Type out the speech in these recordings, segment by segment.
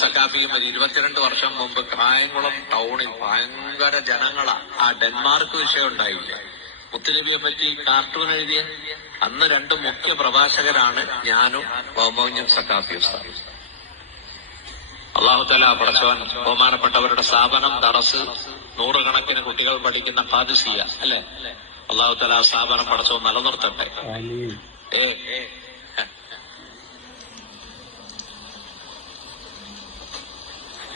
സക്കാഫിയും ഒരു 22 വർഷം മുമ്പ് കായംകുളം ടൗണിൽ ഭയങ്കര ജനങ്ങളാ. ആ ഡെൻമാർക്ക് വിഷയം ഉണ്ടായില്ല, മുത്തുനബിയെ പറ്റി കാർട്ടൂൺ എഴുതിയ അന്ന് 2 മുഖ്യ പ്രഭാഷകരാണ് ഞാനും മൗമോഞ്ഞും സക്കാഫി ഉസ്താദ്. അള്ളാഹു തആല പടച്ചവൻ ബഹുമാനപ്പെട്ടവരുടെ സ്ഥാപനം ദറസ്, 100 കണക്കിന് കുട്ടികൾ പഠിക്കുന്ന ഖാദിസിയ അല്ലെ, അള്ളാഹു തആല ആ സ്ഥാപനം പടച്ചവൻ നിലനിർത്തട്ടെ.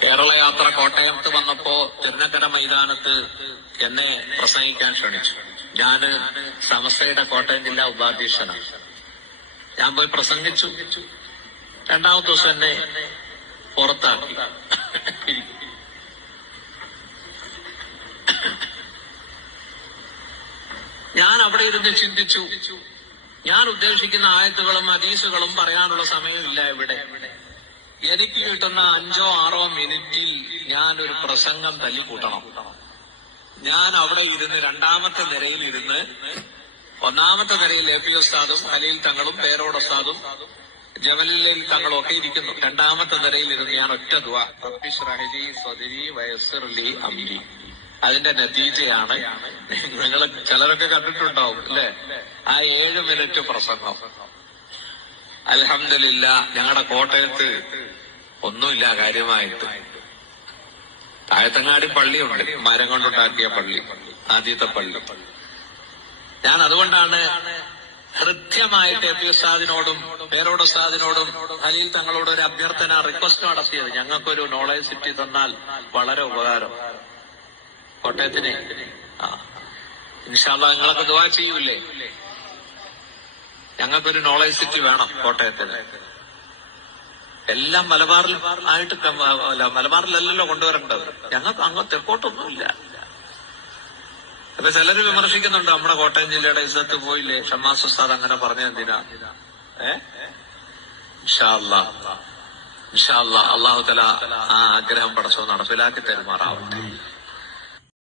കേരള യാത്ര കോട്ടയത്ത് വന്നപ്പോ തിരുനക്കര മൈതാനത്ത് എന്നെ പ്രസംഗിക്കാൻ ക്ഷണിച്ചു. ഞാന് സമസ്തയുടെ കോട്ടയം ജില്ലാ ഉപാധ്യക്ഷനാണ്. ഞാൻ പോയി പ്രസംഗിച്ചു. 2ാമത്തെ ദിവസം എന്നെ പുറത്താക്കി. ഞാൻ അവിടെ ഇരുന്ന് ചിന്തിച്ചു, ഞാൻ ഉദ്ദേശിക്കുന്ന ആയത്തുകളും ഹദീസുകളും പറയാനുള്ള സമയമില്ല ഇവിടെ. എനിക്ക് കിട്ടുന്ന 5-6 മിനിറ്റിൽ ഞാനൊരു പ്രസംഗം തല്ലിക്കൂട്ടണം. ഞാൻ അവിടെ ഇരുന്ന് 2ാമത്തെ നിരയിൽ ഇരുന്ന്, 1ാമത്തെ നിരയിൽ എ പി ഉസ്താദും ഖലീൽ തങ്ങളും പേരോട് ഉസ്താദും ജമലിൽ തങ്ങളും ഒക്കെ ഇരിക്കുന്നു. 2ാമത്തെ നിരയിൽ ഇരുന്ന് ഞാൻ ഒറ്റ ദുആ, റബ്ബി ഇശ്റഹ് ലി സദ്രി വയസ്സിർ ലി അംരി. അതിന്റെ നതീജയാണ് നിങ്ങൾ ചിലരൊക്കെ കണ്ടിട്ടുണ്ടാവും അല്ലെ, ആ 7 മിനിറ്റ് പ്രസംഗം. അൽഹംദുലില്ലാ, ഞങ്ങളുടെ കോട്ടയത്ത് ഒന്നുമില്ല കാര്യമായിട്ട്. താഴത്തങ്ങാടി പള്ളിയുണ്ട്, മരം കൊണ്ടുണ്ടാക്കിയ പള്ളി, ആദ്യത്തെ പള്ളി. ഞാൻ അതുകൊണ്ടാണ് കൃത്യമായിട്ട് എ പി ഉസ്താദിനോടും പേരോട് ഉസ്താദിനോടും ഖലീൽ തങ്ങളോട് ഒരു അഭ്യർത്ഥന, റിക്വസ്റ്റ് നടത്തിയത്. ഞങ്ങൾക്കൊരു നോളേജ് സിറ്റി തന്നാൽ വളരെ ഉപകാരം കോട്ടയത്തിന്. ഇൻഷാ അല്ലാഹ് നിങ്ങളൊക്കെ ദുആ ചെയ്യൂലേ? ഞങ്ങൾക്കൊരു നോളേജ് സിറ്റി വേണം കോട്ടയത്തിന്. എല്ലാം മലബാറിൽ ആയിട്ട്, മലബാറിലല്ലല്ലോ കൊണ്ടുവരേണ്ടത്. ഞങ്ങൾക്ക് അങ്ങ് തെക്കോട്ടൊന്നുമില്ല. അപ്പൊ ചിലര് വിമർശിക്കുന്നുണ്ട്, നമ്മുടെ കോട്ടയം ജില്ലയുടെ ഇസ്സത്ത് പോയില്ലേ, ഷമ്മാസ് ഉസ്താദ് അങ്ങനെ പറഞ്ഞ എന്തിനാ? ഇൻഷാ അല്ലാഹ് അല്ലാഹു തആല ആ ആഗ്രഹം പടച്ചവൻ നടപ്പിലാക്കി തരുമാറാവട്ടെ.